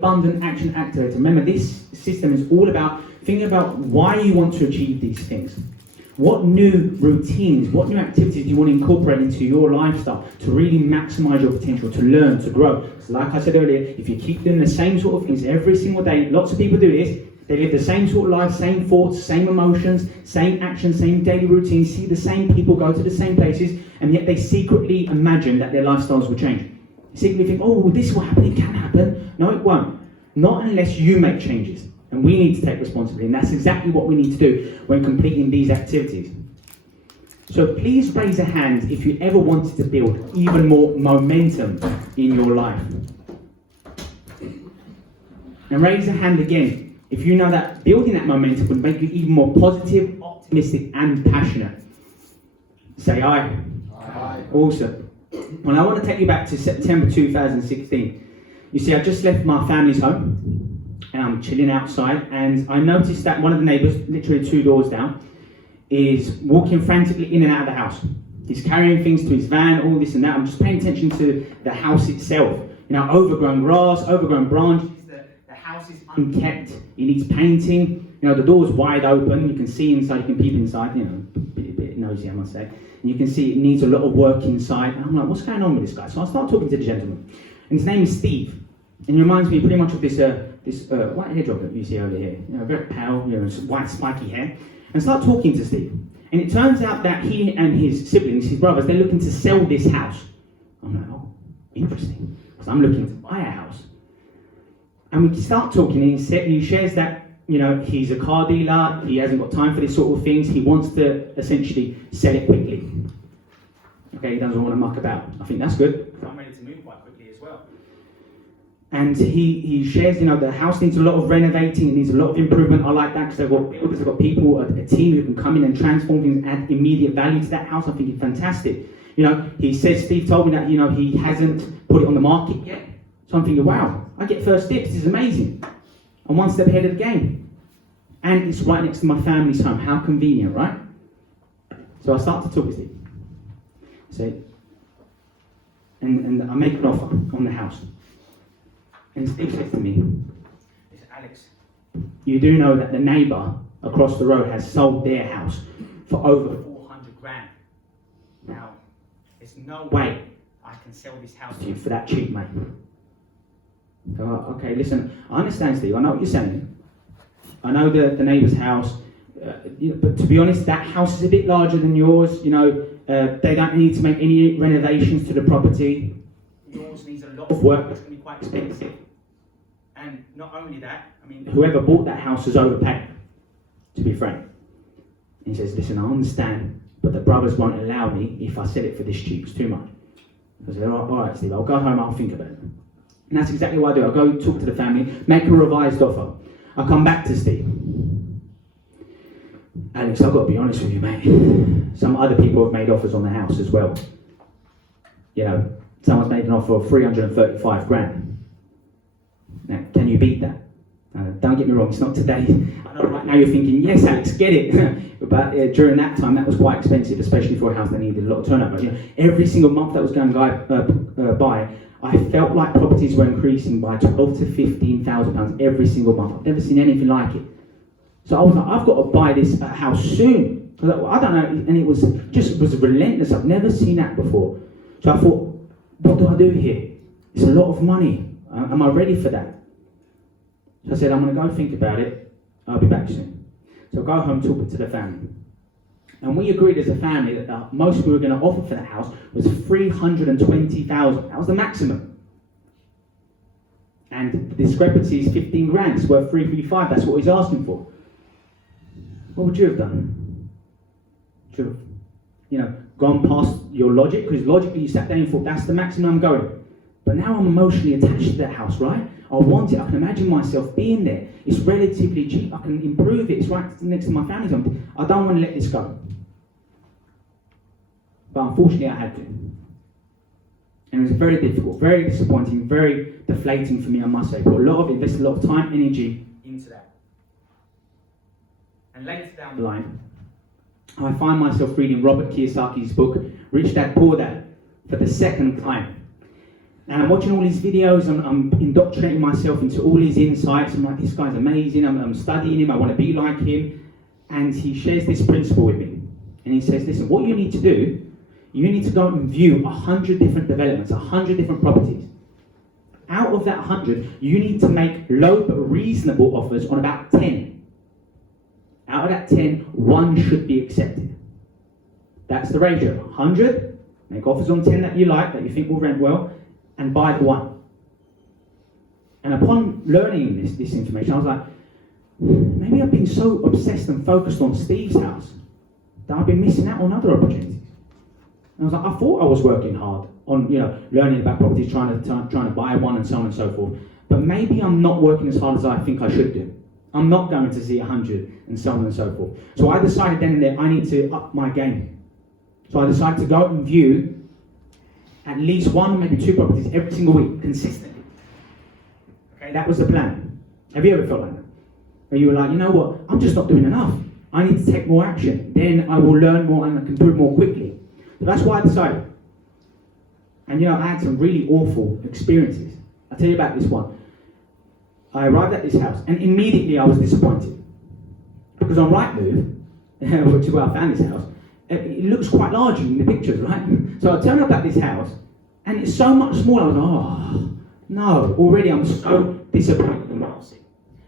abundant action activator. Remember, this system is all about thinking about why you want to achieve these things. What new routines, what new activities do you want to incorporate into your lifestyle to really maximize your potential, to learn, to grow? So like I said earlier, if you keep doing the same sort of things every single day, lots of people do this, they live the same sort of life, same thoughts, same emotions, same actions, same daily routines, see the same people, go to the same places, and yet they secretly imagine that their lifestyles will change. They secretly think, oh, well, this will happen, it can happen. No, it won't. Not unless you make changes. And we need to take responsibility, and that's exactly what we need to do when completing these activities. So please raise a hand if you ever wanted to build even more momentum in your life. And raise a hand again if you know that building that momentum would make you even more positive, optimistic, and passionate. Say aye. Aye. Awesome. Well, I want to take you back to September 2016. You see, I just left my family's home. And I'm chilling outside, and I noticed that one of the neighbours, literally 2 doors down, is walking frantically in and out of the house. He's carrying things to his van, all this and that. I'm just paying attention to the house itself. You know, overgrown grass, overgrown branches. The house is unkept. It needs painting. You know, the door's wide open. You can see inside. You can peep inside. You know, a bit nosy, I must say. And you can see it needs a lot of work inside. And I'm like, what's going on with this guy? So I start talking to the gentleman, and his name is Steve. And he reminds me pretty much of this white hedgehog that you see over here. You know, very pale, you know, white spiky hair. And start talking to Steve. And it turns out that he and his siblings, his brothers, they're looking to sell this house. I'm like, oh, interesting. Because I'm looking to buy a house. And we start talking, and he shares that, you know, he's a car dealer, he hasn't got time for this sort of things, he wants to essentially sell it quickly. Okay, he doesn't want to muck about. I think that's good. I'm ready to move quite quickly as well. And he shares, you know, the house needs a lot of renovating, it needs a lot of improvement. I like that because they've got builders, they've got people, a team who can come in and transform things, add immediate value to that house. I think it's fantastic. You know, he says, Steve told me that, you know, he hasn't put it on the market yet. So I'm thinking, wow, I get first dibs, this is amazing. I'm one step ahead of the game. And it's right next to my family's home. How convenient, right? So I start to talk with Steve. So, and I make an offer on the house. And Steve says to me, "Listen, Alex, you do know that the neighbour across the road has sold their house for over 400 grand. Now, there's no way I can sell this house to you for that cheap, mate." So, okay, listen, I understand, Steve, I know what you're saying. I know the neighbour's house, but to be honest, that house is a bit larger than yours. You know, they don't need to make any renovations to the property. Yours needs a lot of work, it's going to be quite expensive. And not only that, I mean, whoever bought that house has overpaid, to be frank. And he says, listen, I understand, but the brothers won't allow me if I sell it for this cheap, it's too much. I said, all right, Steve, I'll go home, I'll think about it. And that's exactly what I do. I go talk to the family, make a revised offer. I come back to Steve. Alex, I've got to be honest with you, mate. Some other people have made offers on the house as well. You know, someone's made an offer of 335 grand. Now, can you beat that? Don't get me wrong, it's not today. I know right now you're thinking, yes, Alex, get it. But during that time, that was quite expensive, especially for a house that needed a lot of turnover. You know, every single month that was going by, I felt like properties were increasing by 12 to 15,000 pounds every single month. I've never seen anything like it. So I was like, I've got to buy this house soon. I was like, well, I don't know, and it was relentless. I've never seen that before. So I thought, what do I do here? It's a lot of money. Am I ready for that? So I said, I'm going to go think about it. I'll be back soon. So I go home, talk to the family. And we agreed as a family that the most we were going to offer for that house was 320,000. That was the maximum. And the discrepancy is 15 grand. It's worth 335. That's what he's asking for. What would you have done? Would you have, you know, gone past your logic? Because logically you sat down and thought, that's the maximum I'm going. But now I'm emotionally attached to that house, right? I want it. I can imagine myself being there. It's relatively cheap. I can improve it. It's right next to my family's home. I don't want to let this go. But unfortunately, I had to. And it was very difficult, very disappointing, very deflating for me, I must say. But invested a lot of time, energy into that. And later down the line, I find myself reading Robert Kiyosaki's book, Rich Dad, Poor Dad, for the second time. And I'm watching all these videos, I'm indoctrinating myself into all his insights. I'm like, this guy's amazing, I'm studying him, I want to be like him. And he shares this principle with me. And he says, listen, what you need to do, you need to go and view 100 different developments, 100 different properties. Out of that 100, you need to make low but reasonable offers on about 10. Out of that 10, 1 should be accepted. That's the ratio. 100, make offers on 10 that you like, that you think will rent well, and buy the 1. And upon learning this information, I was like, maybe I've been so obsessed and focused on Steve's house that I've been missing out on other opportunities. And I was like, I thought I was working hard on, learning about properties, trying to buy one and so on and so forth. But maybe I'm not working as hard as I think I should do. I'm not going to see 100 and so on and so forth. So I decided then and there I need to up my game. So I decided to go out and view at least 1 or maybe 2 properties every single week, consistently. Okay, that was the plan. Have you ever felt like that? Where you were like, you know what, I'm just not doing enough. I need to take more action. Then I will learn more and I can improve more quickly. So that's why I decided. And I had some really awful experiences. I'll tell you about this one. I arrived at this house and immediately I was disappointed. Because on Rightmove, which is where I found this house, it looks quite large in the pictures, right? So I turned up at this house and it's so much smaller. I was like, oh, no, already I'm so disappointed in what I see.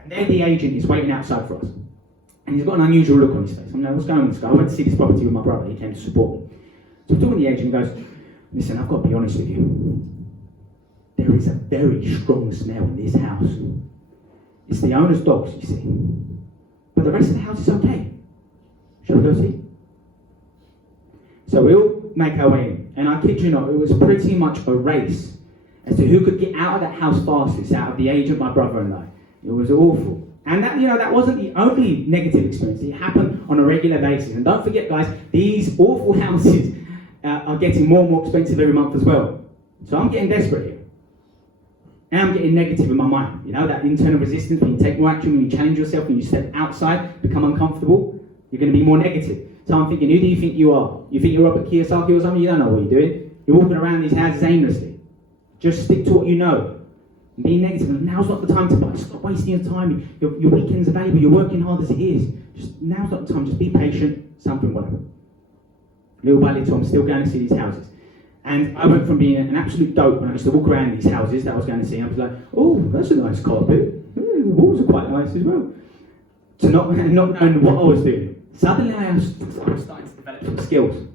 And then the agent is waiting outside for us. And he's got an unusual look on his face. I'm like, what's going on with this guy? I went to see this property with my brother. He came to support me. So I'm talking to the agent and goes, listen, I've got to be honest with you. There is a very strong smell in this house. It's the owner's dogs, you see. But the rest of the house is okay. Shall we go see? So we all make our way in. And I kid you not, it was pretty much a race as to who could get out of that house fastest, out of the agent, my brother and I. It was awful. And that wasn't the only negative experience. It happened on a regular basis. And don't forget, guys, these awful houses are getting more and more expensive every month as well. So I'm getting desperate here. And I'm getting negative in my mind. That internal resistance, when you take more action, when you challenge yourself, when you step outside, become uncomfortable, you're going to be more negative. So I'm thinking, who do you think you are? You think you're Robert Kiyosaki or something? You don't know what you're doing. You're walking around these houses aimlessly. Just stick to what you know. Being negative, and now's not the time to buy. Stop wasting your time. Your weekends are valuable. You're working hard as it is. Just now's not the time. Just be patient. Something will happen. Little by little, I'm still going to see these houses. And I went from being an absolute dope when I used to walk around these houses that I was going to see. I was like, oh, that's a nice carpet. The walls are quite nice as well. To not knowing what I was doing. Suddenly, I was starting to develop some skills.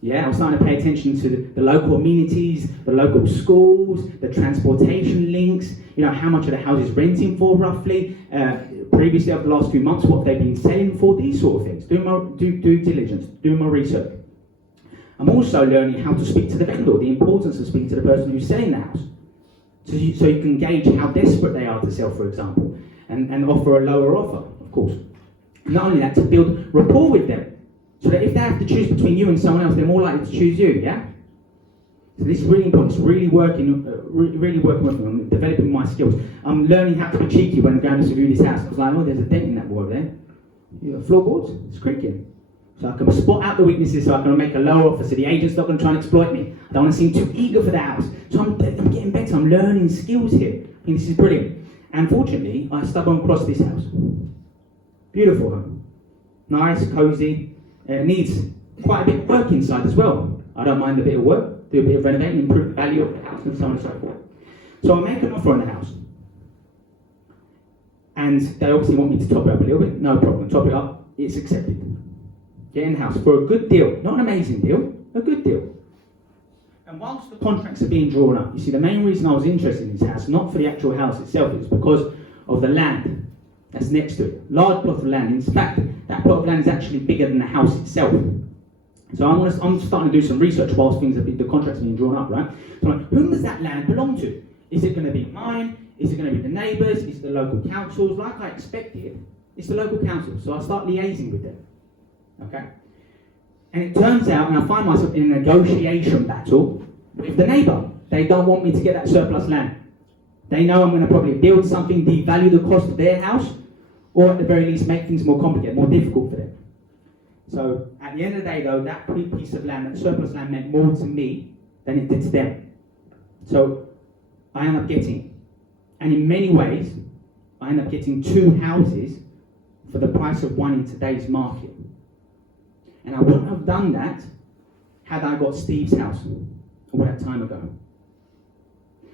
Yeah, I was starting to pay attention to the local amenities, the local schools, the transportation links, how much are the houses renting for roughly, previously over the last few months, what they've been selling for, these sort of things, doing my due diligence, doing my research. I'm also learning how to speak to the vendor, the importance of speaking to the person who's selling the house. So you can gauge how desperate they are to sell, for example, and offer a lower offer, of course. Not only that, to build rapport with them. So that if they have to choose between you and someone else, they're more likely to choose you, yeah? So this is really important. It's really working with me. I'm developing my skills. I'm learning how to be cheeky when I'm going to view this house. Because there's a dent in that wall over there. Floorboards, it's creaking. So I can spot out the weaknesses so I can make a lower offer so the agent's not going to try and exploit me. I don't want to seem too eager for the house. So I'm getting better. I'm learning skills here. I think this is brilliant. And fortunately, I stumbled across this house. Beautiful home. Nice, cosy. It needs quite a bit of work inside as well. I don't mind a bit of work, do a bit of renovating, improve the value of the house and so on and so forth. So I make an offer on the house. And they obviously want me to top it up a little bit. No problem, top it up, it's accepted. Get in the house for a good deal. Not an amazing deal, a good deal. And whilst the contracts are being drawn up, you see the main reason I was interested in this house, not for the actual house itself, is because of the land that's next to it. Large plot of land. In fact, that plot of land is actually bigger than the house itself. So I'm starting to do some research whilst the contract's being drawn up, right? So I'm like, whom does that land belong to? Is it going to be mine? Is it going to be the neighbours? Is it the local councils? Like I expected, it's the local council. So I start liaising with them. Okay? And it turns out, and I find myself in a negotiation battle with the neighbour. They don't want me to get that surplus land. They know I'm going to probably build something, devalue the cost of their house, or at the very least make things more complicated, more difficult for them. So at the end of the day though, that piece of land, that surplus land, meant more to me than it did to them. So I end up getting, and in many ways, I end up getting 2 houses for the price of 1 in today's market. And I wouldn't have done that had I got Steve's house all that time ago.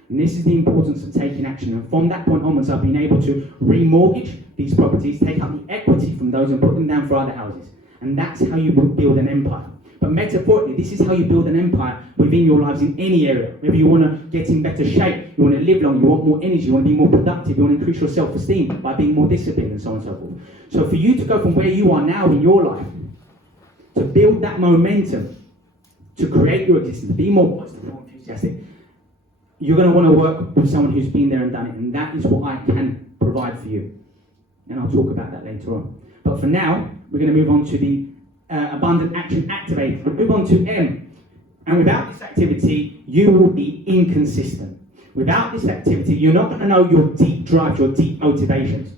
And this is the importance of taking action. And from that point onwards, I've been able to remortgage these properties, take out the equity from those and put them down for other houses. And that's how you build an empire. But metaphorically, this is how you build an empire within your lives in any area. Maybe you want to get in better shape, you want to live long, you want more energy, you want to be more productive, you want to increase your self-esteem by being more disciplined and so on and so forth. So for you to go from where you are now in your life, to build that momentum, to create your existence, be more positive, more enthusiastic, you're going to want to work with someone who's been there and done it. And that is what I can provide for you. And I'll talk about that later on. But for now, we're going to move on to the Abundant Action Activator. We'll move on to M. And without this activity, you will be inconsistent. Without this activity, you're not going to know your deep drives, your deep motivations.